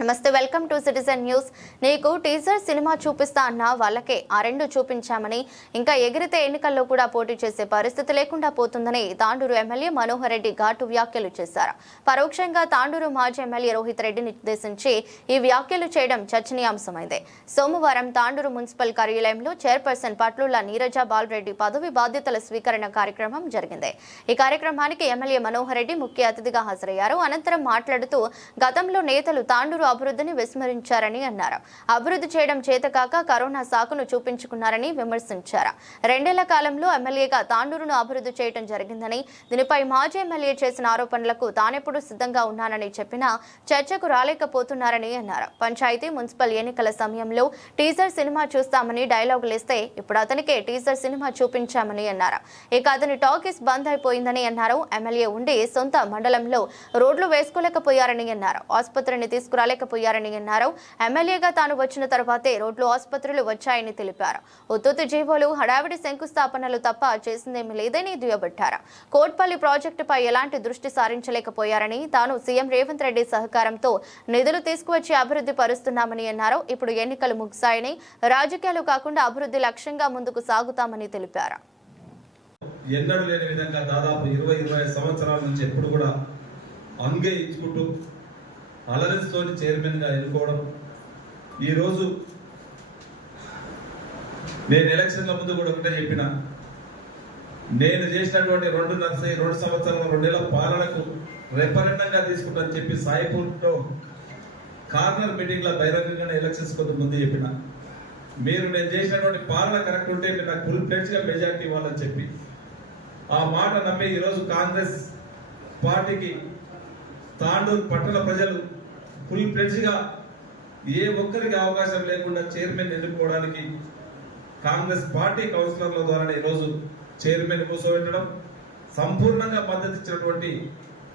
నమస్తే, welcome to citizen news. నీకు teaser cinema చూపిస్తా అన్న వాళ్ళకే ఆ రెండు చూపించామని, ఇంకా ఎగిరితే ఎన్నికల్లో కూడా పోటీ చేసే పరిస్థితి లేకుండా పోతుందని తాండూరు ఎమ్మెల్యే మనోహర్ రెడ్డి ఘాటు వ్యాఖ్యలు చేశారు. పరోక్షంగా తాండూరు మాజీ ఎమ్మెల్యే రోహిత్ రెడ్డిని ఉద్దేశించి ఈ వ్యాఖ్యలు చేయడం చర్చనీయాంశమైంది. సోమవారం తాండూరు మున్సిపల్ కార్యాలయంలో చైర్పర్సన్ పట్లుల నీరజ బాలరెడ్డి పదవి బాధ్యతల స్వీకరణ కార్యక్రమం జరిగింది. ఈ కార్యక్రమానికి ఎమ్మెల్యే మనోహర్ రెడ్డి ముఖ్య అతిథిగా హాజరయ్యారు. అనంతరం మాట్లాడుతూ గతంలో నేతలు తాండూరు అభివృద్ధిని విస్మరించారని అన్నారు. అభివృద్ధి చేయడం చేతకాక కరోనా సాకును చూపించుకున్నారని విమర్శించారు. 2 ఏళ్ల కాలంలో ఎమ్మెల్యేగా తాండూరును అభివృద్ధి చేయడం జరిగిందని, దీనిపై మాజీ ఎమ్మెల్యే చేసిన ఆరోపణలకు తానెప్పుడు సిద్ధంగా ఉన్నానని చెప్పినా చర్చకు రాలేకపోతున్నారని అన్నారు. పంచాయతీ మున్సిపల్ ఎన్నికల సమయంలో టీజర్ సినిమా చూస్తామని డైలాగులేస్తే ఇప్పుడు అతనికే టీజర్ సినిమా చూపించామని అన్నారు. ఇక అతని టాకీస్ బంద్ అయిపోయిందని అన్నారు. ఎమ్మెల్యే ఉండి సొంత మండలంలో రోడ్లు వేసుకోలేకపోయారని అన్నారు. ఆసుపత్రిని తీసుకురాలేకపోయారని అన్నారు. ఎమ్మెల్యేగా తాను వచ్చిన తర్వాతే రోడ్లు ఆసుపత్రులు వచ్చాయని తెలిపారు. ఉత్తుత్తి జీవోలు, హడావిడి శంకుస్థాపనలు తప్ప చేసిందేమీ లేదని దుయ్యబట్టారు. కోట్పల్లి ప్రాజెక్టుపై ఎలాంటి దృష్టి సారించలేకపోయారని, తాను సీఎం రేవంత్ రెడ్డి సహకారంతో నిధులు తీసుకువచ్చి అభివృద్ధి పరుస్తున్నామని అన్నారు. ఇప్పుడు ఎన్నికలు ముగిశాయని, రాజకీయాలు కాకుండా అభివృద్ధి లక్ష్యంగా ముందుకు సాగుతామని తెలిపారు. ఎన్నడూ లేని విధంగా దాదాపు 20-25 సంవత్సరాల నుంచి ఎప్పుడు కూడా అంగే ఇచ్చుకుంటూ అలరిస్తోని చైర్మన్గా ఎన్నుకోవడం. ఈరోజు నేను ఎలక్షన్ల ముందు కూడా ఒకటే చెప్పిన, నేను చేసినటువంటి 2 సంవత్సరాల 2 ఏళ్ల పాలనకు రెఫరెండంగా తీసుకుంటానని చెప్పి సాయిపూర్లో కార్నర్ మీటింగ్లో బహిరంగంగా ఎలక్షన్స్ కొంత ముందు చెప్పిన, మీరు నేను చేసినటువంటి పాలన కరెక్ట్ ఉంటే మీరు నాకు ఫుల్ ప్లేట్స్గా మెజార్టీ ఇవ్వాలని చెప్పి ఆ మాట నమ్మి ఈరోజు కాంగ్రెస్ పార్టీకి తాండూరు పట్టణ ప్రజలు ఫుల్ ప్లెడ్జ్గా ఏ ఒక్కరికి అవకాశం లేకుండా చైర్మన్ ఎన్నుకోవడానికి కాంగ్రెస్ పార్టీ కౌన్సిలర్ల ద్వారా ఈరోజు చైర్మన్ కూర్చోబెట్టడం, సంపూర్ణంగా మద్దతు ఇచ్చినటువంటి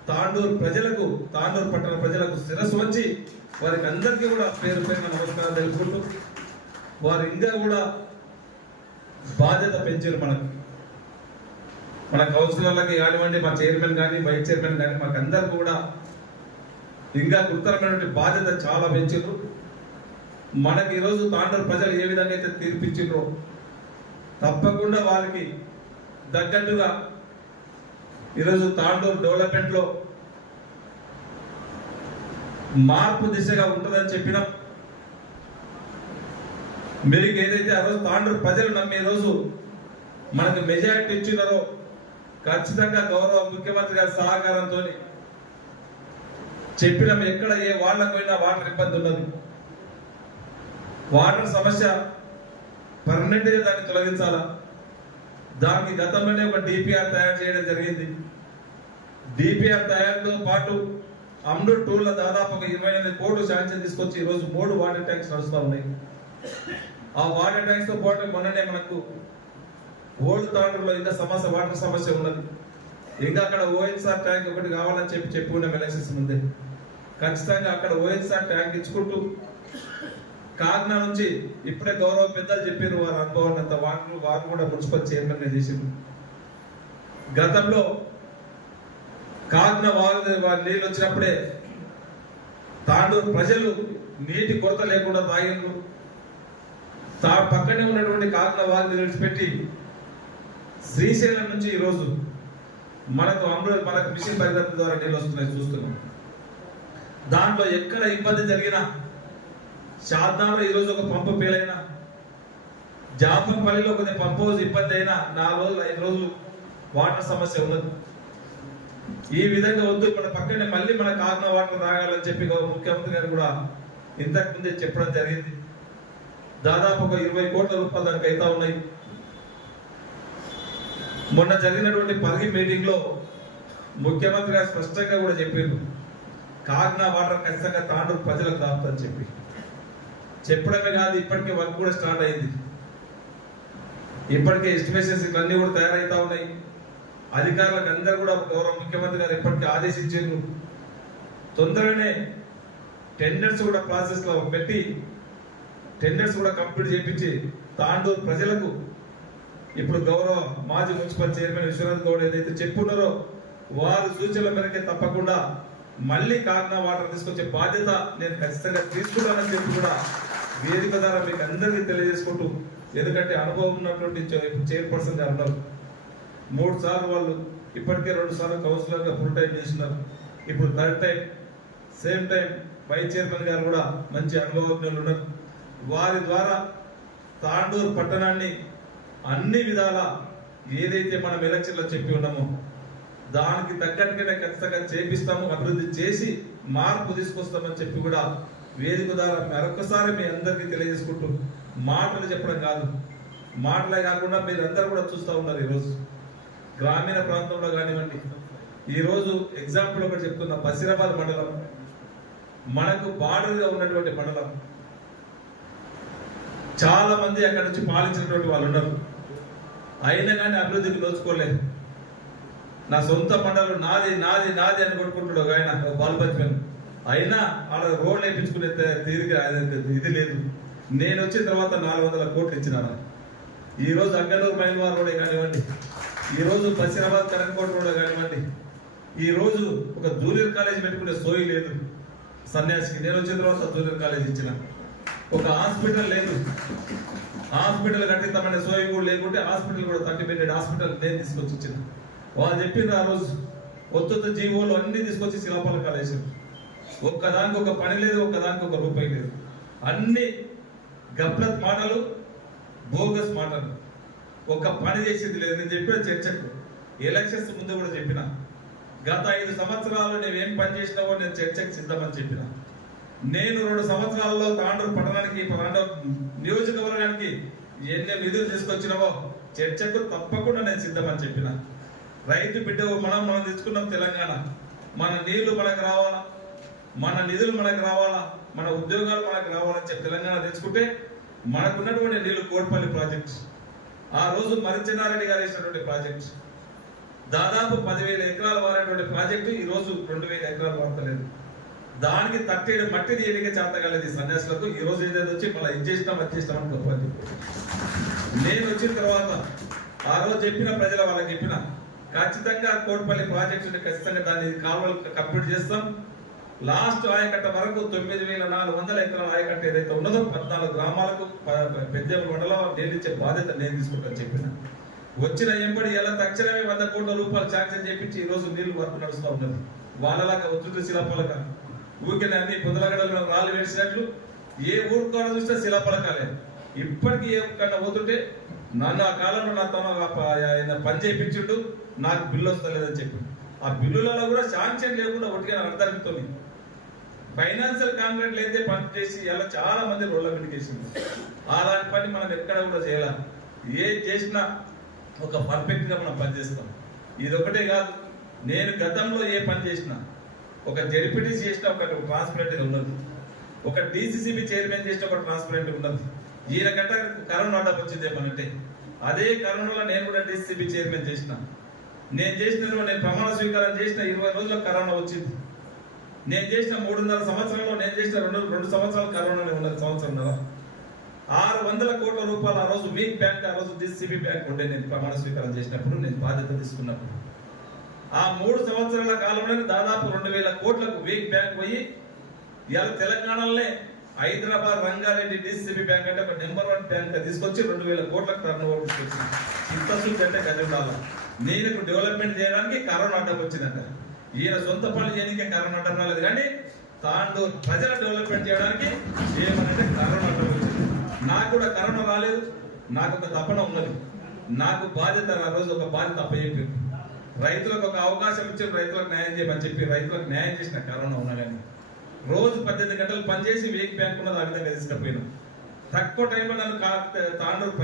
తాండూరు ప్రజలకు, తాండూరు పట్టణ ప్రజలకు శిరస్సు వచ్చి వారికి అందరికీ కూడా పేరు పేరున నమస్కారం తెలుపుకుంటూ, వారు ఇంకా కూడా బాధ్యత పెంచారు. మన కౌన్సిలర్లకి కానివ్వండి, మా చైర్మన్ కానీ వైస్ చైర్మన్ కానీ మాకు అందరికి కూడా ఇంకా గురుతరమైనటువంటి బాధ్యత చాలా పెంచారు. మనకి ఈరోజు తాండూరు ప్రజలు ఏ విధంగా అయితే తీర్పిచ్చిండ్రో తప్పకుండా వారికి తగ్గట్టుగా ఈరోజు తాండూరు డెవలప్మెంట్లో మార్పు దిశగా ఉంటుందని చెప్పినాం. మీకు ఏదైతే ఆ రోజు తాండూరు ప్రజలు నమ్మి ఈరోజు మనకు మెజారిటీ ఇచ్చినారో ఖచ్చితంగా గౌరవ ముఖ్యమంత్రి గారి సహకారంతో చెప్పినాం. ఎక్కడ ఏ వాళ్ళకైనా వాటర్ ఇబ్బంది ఉన్నది, వాటర్ సమస్య పర్మనెంట్గా దాన్ని తొలగించాలా, దానికి గతంలోనే ఒక డిపిఆర్ తయారు చేయడం జరిగింది. డిపిఆర్ తయారుతో పాటు అమ్నూర్ టూల్లో దాదాపు ఒక 28 కోట్లు శాంక్షన్ తీసుకొచ్చి ఈరోజు 3 వాటర్ ట్యాంక్స్ నడుస్తూ ఉన్నాయి. ఆ వాటర్ ట్యాంక్స్ తో పాటు మొన్ననే మనకు ఓల్డ్ తాండూరులో ఇంకా సమస్య, వాటర్ సమస్య ఉన్నది. ఇంకా అక్కడ ఓఎన్ఆర్ ట్యాంక్ ఒకటి కావాలని చెప్పుకున్నాం ఎలక్షన్స్ ముందే. ఖచ్చితంగా అక్కడ ఓఎన్ఆర్ ట్యాంక్ ఇచ్చుకుంటూ కాకినాడ నుంచి ఇప్పుడే గౌరవ పెద్దలు చెప్పారు వారి అనుభవాన్ని అంత వారు కూడా మున్సిపల్ చైర్మన్ గా చేసింది. గతంలో కాకినాడ వారి నీళ్ళు వచ్చినప్పుడే తాండూరు ప్రజలు నీటి కొరత లేకుండా తాగిండ్రు. పక్కనే ఉన్నటువంటి కాకినాడ వారిని విడిచిపెట్టి శ్రీశైలం నుంచి ఈరోజు మనకు మిషన్ పరిగెత్తు ద్వారా నీళ్ళు వస్తున్నాయి చూస్తున్నాం. దాంట్లో ఎక్కడ ఇబ్బంది జరిగినా, శారదాలో ఈరోజు ఒక పంపు పేలైనా, జాఫర్పల్లిలో కొద్దిగా పంప్ హౌస్ ఇబ్బంది అయినా 4 రోజులు 5 రోజులు వాటర్ సమస్య ఉన్నది. ఈ విధంగా వద్దు, మన పక్కనే మళ్ళీ మన కాకినాడ వాటర్ తాగాలని చెప్పి ముఖ్యమంత్రి గారు కూడా ఇంతకు ముందే చెప్పడం జరిగింది. దాదాపు ఒక 20 కోట్ల రూపాయలు దానికి అవుతా ఉన్నాయి. మొన్న జరిగినటువంటి పరిగి మీటింగ్ లో ముఖ్యమంత్రి గారు స్పష్టంగా కూడా చెప్పారు, కాకినాడ వాటర్ ఖచ్చితంగా తాండూరు ప్రజలకు దాపుతుందని చెప్పడమే కాదు, ఇప్పటికే వర్క్ కూడా స్టార్ట్ అయింది. ఇప్పటికే ఎస్టిమేషన్స్ ఇవన్నీ కూడా తయారైతా ఉన్నాయి. అధికారులకు అందరూ కూడా గౌరవ ముఖ్యమంత్రి గారు ఇప్పటికే ఆదేశించారు. తొందరగానే టెండర్స్ కూడా ప్రాసెస్ లో పెట్టి టెండర్స్ కూడా కంప్లీట్ చేయించి తాండూరు ప్రజలకు ఇప్పుడు గౌరవ మాజీ మున్సిపల్ చైర్మన్ విశ్వనాథ్ గౌడ్ ఏదైతే చెప్పున్నారో వారి సూచనల మేరకే తప్పకుండా మళ్ళీ కాకినాడ వాటర్ తీసుకొచ్చే బాధ్యత నేను ఖచ్చితంగా తీసుకుంటానని చెప్పి కూడా వేదిక ద్వారా మీకు అందరికీ తెలియజేసుకుంటూ, ఎందుకంటే అనుభవం ఉన్నటువంటి చైర్పర్సన్ గారు ఉన్నారు. 3 సార్లు వాళ్ళు ఇప్పటికే 2 సార్లు కౌన్సిలర్గా ఫుల్ టైం చేసినారు. ఇప్పుడు 3rd time same time vice chairman గారు కూడా మంచి అనుభవజ్ఞులు ఉన్నారు. వారి ద్వారా తాండూరు పట్టణాన్ని అన్ని విధాల ఏదైతే మనం ఎలక్షన్లో చెప్పి ఉన్నామో దానికి తగ్గట్టుగానే ఖచ్చితంగా చేపిస్తాము, అభివృద్ధి చేసి మార్పు తీసుకొస్తామని చెప్పి కూడా వేదిక ద్వారా మరొకసారి మీ అందరికీ తెలియజేసుకుంటూ, మాటలు చెప్పడం కాదు, మాటలే కాకుండా మీరు అందరూ కూడా చూస్తూ ఉన్నారు. ఈరోజు గ్రామీణ ప్రాంతంలో కానివ్వండి, ఈరోజు ఎగ్జాంపుల్ ఒకటి చెప్తున్న బసిరాబాద్ మండలం మనకు బార్డర్గా ఉన్నటువంటి మండలం. చాలా మంది అక్కడ నుంచి పాలించినటువంటి వాళ్ళు ఉన్నారు, అయినా కానీ అభివృద్ధికి నోచుకోలేదు. నా సొంత మండలం నాది నాది నాది అని కొట్టుకుంటాడు ఆయన బాలబచ్పన్, అయినా ఆడ రోడ్లు వేయించుకునే తీరిక ఇది లేదు. నేను వచ్చిన తర్వాత 400 కోట్లు ఇచ్చినాను. ఈ రోజు అగ్గనూరు మైన్వార్ రోడే కానివ్వండి, ఈ రోజు బసిరాబాద్ కరంకోట రోడ్ కానివ్వండి, ఈ రోజు ఒక జూనియర్ కాలేజ్ పెట్టుకునే సోయి లేదు సన్యాసికి. నేను వచ్చిన తర్వాత జూనియర్ కాలేజ్ ఇచ్చిన. ఒక హాస్పిటల్ లేదు, హాస్పిటల్ కట్టిద్దామనే సోయి కూడా లేకుంటే హాస్పిటల్ కూడా 30 బెడ్ హాస్పిటల్ నేను తీసుకొచ్చి ఇచ్చిన. వాళ్ళు చెప్పింది ఆ రోజు ఒత్తుత జీవోలు అన్ని తీసుకొచ్చి శిలాపాలకు కాలేసారు. ఒక్కదానికి ఒక పని లేదు, ఒక్కదానికి ఒక రూపాయి లేదు. అన్ని గఫ్లత్ మాటలు, బోగస్ మాటలు, ఒక పని చేసేది లేదు. నేను చెప్పిన చర్చకు ఎలక్షన్స్ ముందు కూడా చెప్పిన, గత 5 సంవత్సరాలు నువ్వేం పని చేసినావో నేను చర్చకు సిద్ధమని చెప్పిన. నేను 2 సంవత్సరాల్లో తాండూరు పట్టణానికి, నియోజకవర్గానికి ఎన్ని నిధులు తీసుకొచ్చినావో చర్చకు తప్పకుండా నేను సిద్ధమని చెప్పిన. రైతు బిడ్డ మనం తెచ్చుకున్నాం తెలంగాణ, మన నీళ్లు మనకు రావాలా, మన నిధులు మనకు రావాలా, మన ఉద్యోగాలు మనకు రావాలని చెప్పి తెలంగాణ తెచ్చుకుంటే మనకున్నటువంటి నీళ్లు కోట్పల్లి ప్రాజెక్ట్, ఆ రోజు మరిచెన్నారెడ్డి గారు వేసినటువంటి ప్రాజెక్ట్, దాదాపు 10,000 ఎకరాలు వారేటువంటి ప్రాజెక్టు ఈ రోజు 2,000 ఎకరాలు వాడతలేదు. దానికి తట్టేడు మట్టిని ఎదిగే చేతగలేదు ఈ సన్యాసులకు. ఈ రోజు ఏదైతే వచ్చి మళ్ళీ ఇది చేసినాం అది చేసినామని గొప్పది. నేను వచ్చిన తర్వాత ఆ రోజు చెప్పిన ప్రజల వాళ్ళకి చెప్పిన, ఖచ్చితంగా కోట్పల్లి ప్రాజెక్టు ఖచ్చితంగా దాన్ని కాలువలు కంప్లీట్ చేస్తాం. లాస్ట్ ఆయకట్ట వరకు 9,400 ఎకరాల ఆయకట్ట ఏదైతే ఉన్నదో 14 గ్రామాలకు పెద్ద మండలం నీళ్ళు ఇచ్చే బాధ్యత నేను తీసుకుంటాను చెప్పిన. వచ్చిన ఎంబడి ఎలా తక్షణమే 100 కోట్ల రూపాయలు శాంక్షన్ చేపించి ఈ రోజు నీళ్లు వర్క్ నడుస్తూ ఉన్నది. వాళ్ళలాగా ఒత్తుత శిలాపలక ఊరికే అన్ని పొదలగడలో రాళ్ళు వేసినట్లు ఏ ఊరు కూడా చూస్తే శిలాపలకాలే. ఇప్పటికీ ఏ కన్నా పోతుంటే నన్ను ఆ కాలంలో నాతో ఆయన పని చేయించుండు, నాకు బిల్లు వస్తలేదని చెప్పి ఆ బిల్లులలో కూడా శాంక్షన్ లేకుండా ఒకటిగా అర్థమితోని ఫైనాన్షియల్ కాంట్రాక్ట్ అయితే పని చేసి ఇలా చాలా మంది రోడ్ల మీదకేసింది. అలాంటి పని మనం ఎక్కడ కూడా చేయాలి. ఏ చేసినా ఒక పర్ఫెక్ట్ గా మనం పనిచేస్తాం. ఇది ఒకటే కాదు, నేను గతంలో ఏ పని చేసినా ఒక జెడ్పీటీసీ చేసిన ఒక ట్రాన్స్పరెంట్ ఉన్నది, ఒక డిసిసిబి చైర్మన్ చేసిన ఒక ట్రాన్స్పరెంట్ ఉన్నది. ఈయన గంట కరోనా అడ్డం వచ్చింది ఏమనంటే అదే కరోనాలో నేను కూడా డిసిసిబి చైర్మన్ చేసిన. నేను ప్రమాణ స్వీకారం చేసిన 20 రోజుల్లో కరోనా వచ్చింది. నేను చేసిన 3.5 సంవత్సరంలో నేను చేసిన 2 సంవత్సరాలు కరోనానే ఉన్నది. సంవత్సరం 600 కోట్ల రూపాయలు ఆ రోజు వీక్ బ్యాంక్, ఆ రోజు డిసిసిబి బ్యాంక్ ఉండే నేను ప్రమాణ స్వీకారం చేసినప్పుడు, నేను బాధ్యత తీసుకున్నప్పుడు. ఆ 3 సంవత్సరాల కాలంలో దాదాపు 2,000 కోట్లకు వీక్ బ్యాంక్ పోయి ఇవాళ తెలంగాణలోనే హైదరాబాద్ రంగారెడ్డి డిసిసిబి బ్యాంక్ అంటే ఒక నెంబర్ 1 బ్యాంక్ తీసుకొచ్చి 2,000 కోట్లకు టర్న్ ఓవర్ తీసుకొచ్చింది. ఇంతసూచి అంటే గజండాల నేను డెవలప్మెంట్ చేయడానికి కరోనా అడ్డం వచ్చిందంట. ఈయన సొంత పనులు చేయడానికి కరోనా అడ్డం రాలేదు, కానీ తాండూరు ప్రజల డెవలప్మెంట్ చేయడానికి ఏమనంటే కరోనా అడ్డం వచ్చింది. నాకు కూడా కరోనా రాలేదు, నాకు ఒక తపన ఉన్నది. నాకు బాధ్యత ఆ రోజు ఒక బాధ్యత అప్పచెప్పారు. రైతులకు ఒక అవకాశం ఇచ్చి రైతులకు న్యాయం చేయమని చెప్పి రైతులకు న్యాయం చేసిన కరోనా ఉన్నా కానీ రోజు 18 గంటలు పనిచేసి వీక్ బ్యాంక్ ఉన్నది ఆ విధంగా తీసుకుపోయినాం. తక్కువ టైంలో నన్ను తాండూరు ప్రజలు